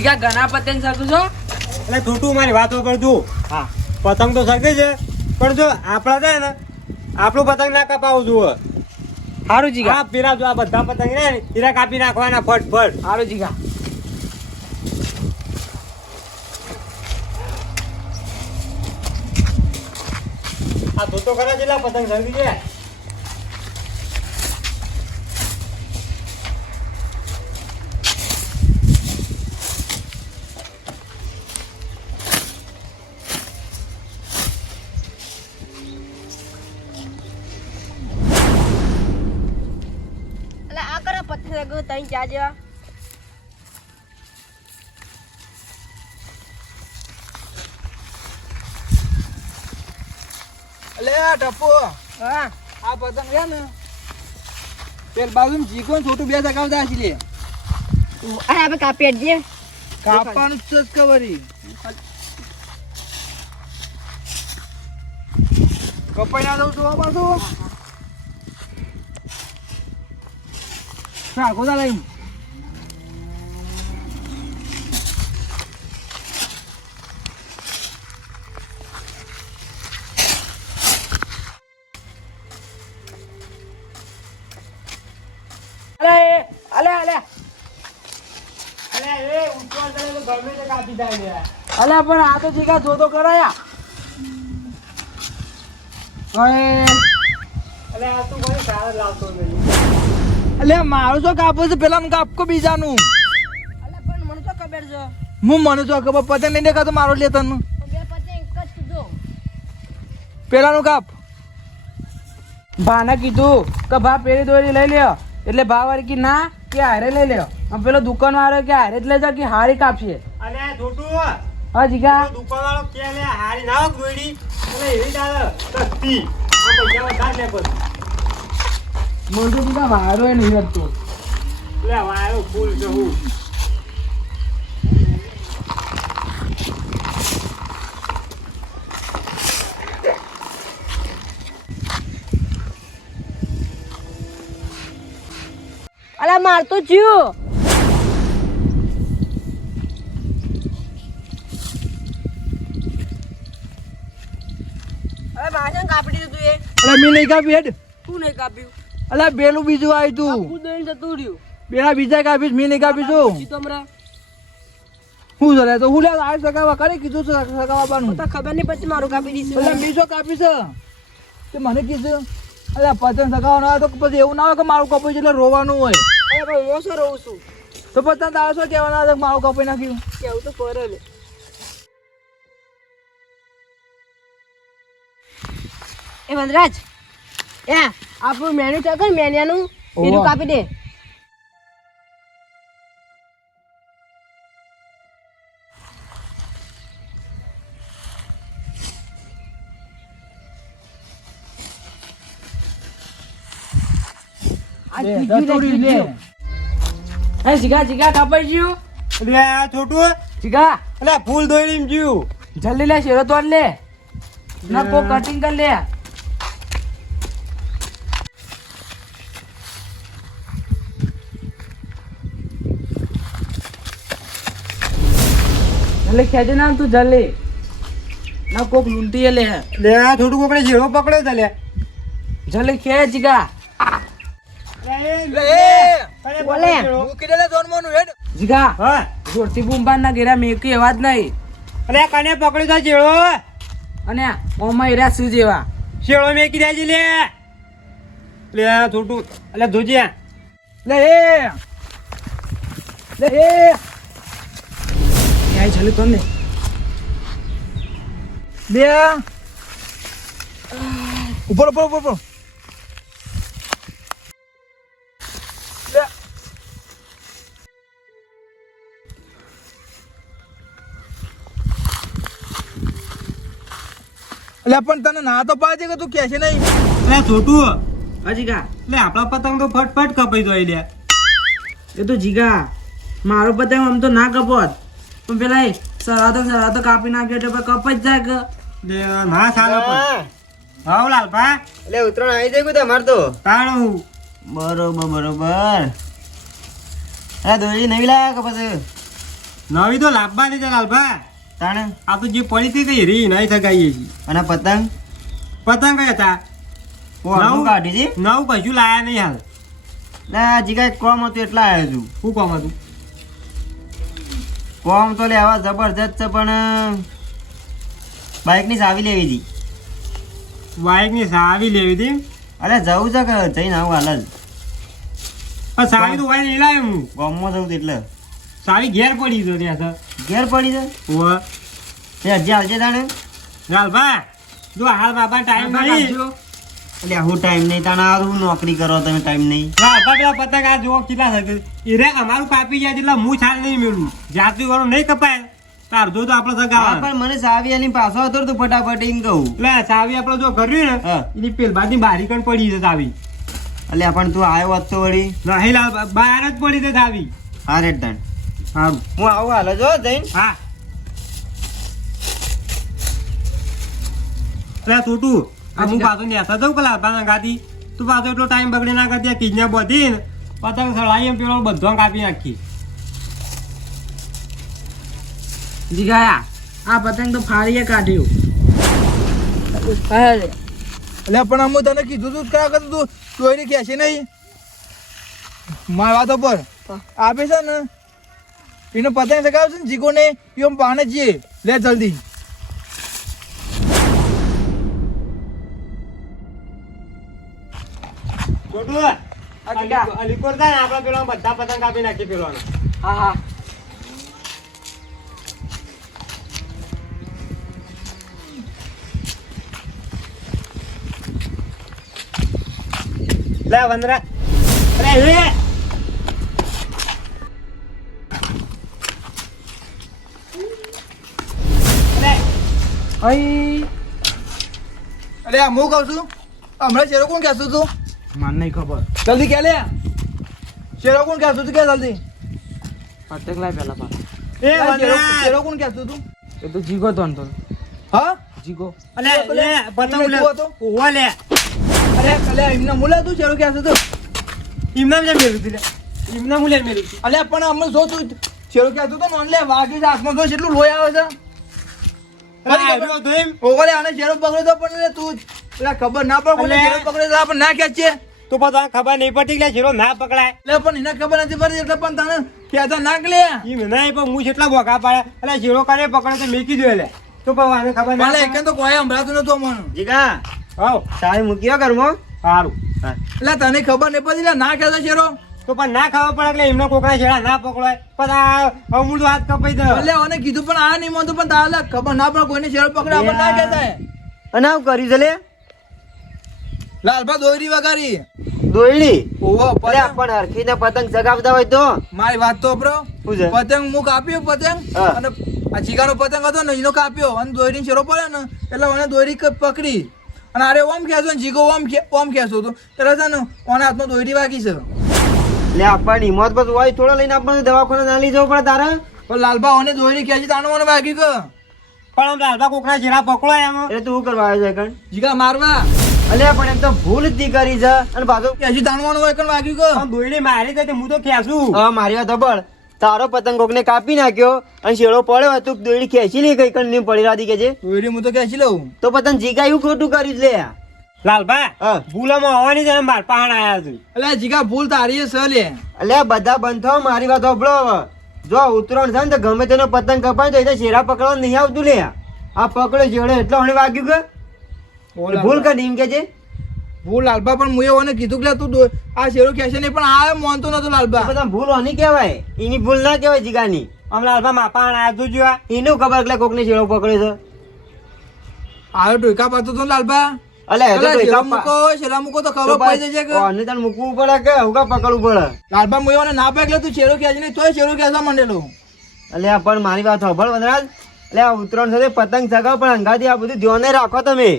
જીગા ઘણા પતંગ સરખું છો? એટલે છોટું મારી વાતો કરતું હા. પતંગ તો શકે છે પણ જો આપણા છે ને આપણું પતંગ ના કપાવું જુઓ. સારું જીગા. હા પીરા જો આ બધા પતંગ રહ્યા ને એરા કાપી નાખવાના ફટ ફટ. સારું જીગા. આ ધોતો ખરા જેટલા પતંગ સરકી છે? કરો પથ્થર ગયો તઈ ચા જેવા અલે આ ટપો હા. આ પતંગ છે ને પેલ બાજુ ને છોટું બે સગાવતા હશે લે. અરે આપણે કાપી આપજે કાપવાનું જ છે કવરી કપાઈ ના દઉં તો પાછું. કાપી જાય યાર. અલ્યા પણ આ તો જીગા જોતો કરાયા હવે અલે આ તું કોઈ સારા લાવતો નહીં અલે મારું તો કાપો છે? પેલા કાપકો બીજાનું. અલે પણ મને તો ખબર છે. હું મને તો ખબર? પતંગ લઈને કાતો મારો લે તને બે પતંગ એક જ કીધો. પેલાનું કાપ. ભાને કીધું કે ભા પેલી દોરી લઈ લ્યો. એટલે ભા વાળી કી ના કે હારે લઈ લ્યો. આમ પેલો દુકાન વાળો કે હારે જ લઈ કે હારી કાપશે? અને આ હા. જીગા. દુકાન વાળો કે લે હારી ના ગોડી એટલે એવી ચાલે સસ્તી. આ પૈસા વધારે લે પછી મને તો જીગા વારો એ નહીં હતો લે વાયરો ફૂલ છે હું. અલે માર તો જ્યું હવે ભાષણ કાપડી દીધું એ. અલે મેં નહીં કાપ્યું હેડ. તું નહીં કાપ્યું. અલે બેલું બીજું આવ્યું તું. દઈને જતું રહ્યું. પેલા બીજા કાપીશ મેં નહીં કાપીશું હું. જરે તો હું લે આ સગાવા કરે કીધું છે સગાવાનું તો ખબર નહીં પછી મારું કાપી દીધું એટલે બીજો કાપી છે તે મને કીધું અલ્યા પતંગ સગાવાનો આવે તો પછી એવું ના હોય કે મારું કપાઈ છે એટલે રોવાનું હોય. અરે પણ હું શું રહું છું? તો પતંગ તારે શું કહેવાના આવે કે મારું કપાઈ નાખ્યું? કેવું તો કરે લે. એ વનરાજ એ આપણું મેનુ ચેક કર મેન્યાનું એનું કાપી દે. બીજું. બીજું. જલ્દી લે શેરો તોડ લે. ના કો કટિંગ કર લે. જલ્દી ખેંચી નાખ તું જલ્દી ના કોક લૂંટી લે લે. આ થોડું કોકડે જીરો પકડે છે લે. જલ્દી ખેંચ ગા લે જોનમોનું હેડ જીગા હા જોરથી બુંબાન ના ઘેરા મેકી એવા જ અલે કને પકડ્યો છે જીરો અને ઓમાં એરા શું જેવા શેળો મેકી દેજી લે લે આ છોટું અલે જોજે લે એ લે એ આઈ જલ્દી તો ને બે. ઉપર ઉપર ઉપર ઉપર લે. લે પણ તને ના તો પાડે કે તું કે છે નહીં. અલે છોટું. હા જીગા. લે આપણા પતંગ તો ફટફટ કપાઈ દો લે. એ તો જીગા મારો પતંગ આમ તો ના કપોત. પણ પેલા એ સરહદો સરાતો કાપી નાખ્યો એટલે કપ જ જાય કે. લે ના ચાલે પણ. હાવ લાલપા એટલે ઉતરણ આવી જાય તમારે તો તાણું બરોબર બરોબર. હા દોરી નવી લાવ્યા કે પછી? નવી તો લાભવાની છે લાલભા તાણે? આ તો જે પડી હતી હીરી નહીં થગાઈએ અને પતંગ? પતંગ કયા હતા? કોનું કાઢી હતી નવું કશું લાયા નહીં હાલ. લે હજી કાંઈ કોમ હતું એટલા આવ્યો છું. શું કોમ હતું? કોમ તો લેવા જબરજસ્ત છે પણ બાઇકની ચાવી લેવી હતી. બાઇકની સાવી લેવી હતી? અરે જવું છે કે જઈને આવું હાલ જ. સાવી તો ભાઈ નહીં લાવ્યો. હું ગામમાં જવું એટલે. સાવી ઘેર પડી છે ત્યાં સર ઘેર પડી છે? ઓવે. તે હજી આવજે તાણે. ભાઈ જો હાલ બાપા ટાઈમ નહીં. એટલે હું ટાઈમ નહીં તાણે આવું નોકરી કરો તમે ટાઈમ નહીં. હા પેલા પતંગ આ જોવો કેટલા થશે એ રે અમારું કાપી જાય એટલે હું છાલ નહીં મેળવું. જાતિ વાળું નહીં કપાય. તાર જો તો આપણે હા પણ મને સાવી આલી પાછો હતો તો ફટાફટ એમ કહું. એટલે સાવી આપણે જો કર્યું ને એની પેલબાની બારી કણ પડી છે સાવી. એટલે પણ તું આવ્યો હતો તો વળી. નહીં લાવ બહાર જ પડી છે સાવી. હા રેડ તાણ. સારું હું આવું હાલો જો જઈને. હા. છોટું આ હું પાછો નેસા જાઉં કે લાલભાના ગાડી તું પાછો એટલો ટાઈમ બગડી ના કરતી કિડને બધી ને પતંગ સળાઈ એમ પેલો બધો કાપી નાખી. જીગા આ પતંગ તો ફાળીએ કાઢ્યું. એટલે પણ અમે તને કીધું તું કયા કરતું તું? ચોરી કહેશે નહીં. મારા તો પર આપે છે ને એનો પતંગ સગાવશે ને જીગો ને એમ પાને જઈએ. લે જલ્દી. અલી- થાય ને આપણે પેલો બધા પતંગ કાપી નાખી પેલો હા હા. લે વંદરા. અરે અરે. અહીં અરે આ હું કહું છું? હમણાં શેરો કોણ કહેતું તું મને નહીં ખબર. જલ્દી કે લે. શેરો કોણ કહેતું તું કે જલ્દી? પતંગ લાય પેલા પા એ શેરો કોણ કહેતું તું? એ તો જીગો તો. અંતો હા? જીગો. અલે લે પતંગ લે તું? ઓવા લે. અરે અલે એમને મુલા તું શેરો કહેતું તું? ઇમનામ જે મેરું તું લે. મુલે મેરું અલે પણ અમે જો તું શેરો કહેતું તો નોન લે વાગી હાથમાં જો કેટલું લોહી આવે છે. તો એમ ઓગળે આને શેરો પકડ્યો તો પણ લે તું એટલે ખબર ના પડે તો આપણને ના ખેંચીએ તો પછી ખબર નહીં પડતી કે શીરો ના પકડાય. એટલે પણ એને ખબર નથી પડતી એટલે પણ તને કહેતા ના કે લે. ઈ નહીં પણ હું કેટલા બોકા પાડે એટલે શીરો કરે પકડે તો મેકી દો એટલે તો પણ આને ખબર ના માલે પડે. તો કોઈ સંભળાતું નતું અમને જીગા હાવ. ચાવી મૂક્યો ઘરમાં સારું એટલે તને ખબર નહીં પડતી એટલે ના કહેતા શીરો. તો પણ ના ખબર પડે એટલે એમના કોકડા છેડા ના પકડાય પણ આ અમૂળ હાથ કપાઈ દે. એટલે મને કીધું પણ આ નહીં મોતું પણ તારે ખબર ના પડે કોઈને છેડો પકડે આપણે ના કહેતા. અને આવું કર્યું છે લે? લાલભા દોરી વગાડી. દોયડી? પતંગ. પણ હરખીને પતંગ ચગાવતા હોય તો? મારી વાત તો બ્રો પતંગ હું આપ્યો પતંગ? અને આ ચીકાનો પતંગ હતો ને એનો કાપ્યો. અને શેરો ને એટલે મને દોરી પકડી. અને આરે ઓમ ખેંચો ને જીગો ઓમ ઓમ ખેંચો હતો. એટલે છે ને ઓના હાથમાં દોરી વાગી છે. લે આપણને હિંમત બસ હોય થોડો લઈને આપણને દવાખાને ના લઈ જવો પડે તારે? પણ લાલભા ઓને દોરી ખેંચી તાનો મને વાગી ગયો પણ આમ લાલબા કોકના શેડા પકડાય એમ. એટલે તું કરવા આવ્યો છે જીગા મારવા. અલે પણ એમ તો ભૂલ જ કરી છે. અને પાછું હજી તાણવાનું હોય કણ વાગ્યું ગયો પણ દોયડી મારી દે તો હું તો ખેંચું. હા મારી વાત ખબર તારો પતંગ કોકને કાપી નાખ્યો અને શેડો પડ્યો હોય તું દોયડી ખેંચી લે કઈ કણ પડી રાધી કે છે. દોરી હું તો ખેંચી લઉં. તો પતંગ જીગા એવું ખોટું કર્યું લે. લાલભા હા. ભૂલામાં આવવાની છે માર પહાણ આયા છું. એટલે જીગા ભૂલ તારી છે લે. એટલે બધા બંધ થો મારી વાત હોભળો હવે. જો ઉતરાણ થાય ને તો ગમે તેનો પતંગ કપાય તો એ તો શેરા પકડવા નહીં આવતું લે. આ પકડો શેડો એટલો હણે વાગ્યું કે? ભૂલ કરી એમ કે છે? ભૂલ લાલબા પણ મુએ ઓને કીધું કે તું આ શેરો કહેશે નહીં પણ આ મોનતો નતો લાલબા. બધા ભૂલ ઓની કહેવાય. એની ભૂલ ના કહેવાય જીગાની. આમ લાલબા માપા આયા જોજો એનું ખબર એટલે કોકને શેરો પકડ્યો છે. આયો ટોયકા પાતો તો લાલબા. અલે શેરો મૂકો શેરા મૂકો તો ખબર પડી જશે કે? ઓને તને મૂકવું પડે કે હુકા પકડવું પડે? લાલબા મુએ ઓને ના પકડે તું શેરો કહેજે નહીં તોય શેરો કહેવા માંડેલો. અલે પણ મારી વાત સાંભળ વનરાજ. એટલે આ ઉતરણ સાથે પતંગ ચગાવ પણ અંગાથી આ બધું ધ્યાને રાખો તમે.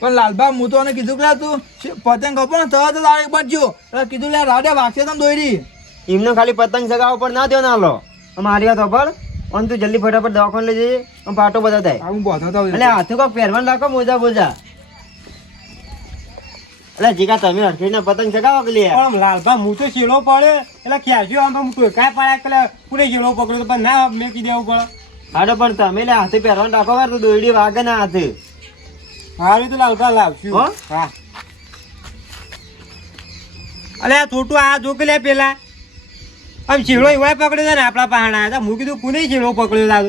પણ લાલબા હું તો એને કીધું કે તું પતંગ કપો ને તરત આગે બચજો એટલે કીધું લે રાડે વાગશે તમે દોરી એમને ખાલી પતંગ સગાવ પર ના થયો ના લો મારી વાત પર. અને તું જલ્દી ફટાફટ દવાખાને લઈ જઈએ આમ પાટો બધા થાય. હું બોધો તો એટલે હાથે કોક પહેરવાન રાખો મોજા મોજા એટલે જીગા તમે હરખીને પતંગ ચગાવો કે લે? પણ લાલભા હું તો શીલો પડ્યો એટલે ખ્યાલ આમ તો હું ટોકાય પાડ્યા એટલે પૂરે શીલો પકડ્યો પણ ના મેં કીધું એવું પડે હાડો પણ તમે હાથે પહેરવાનું રાખો વાર તો દોડી વાગે ના હાથે. હારું તો લાવતા લાવશું હો? હા. અલે આ થોટું આ જોકે લે પેલા. આમ શીળો એવા પકડ્યો ને આપણા હતા હું કીધું કોને શીળો પકડ્યો દાદુ?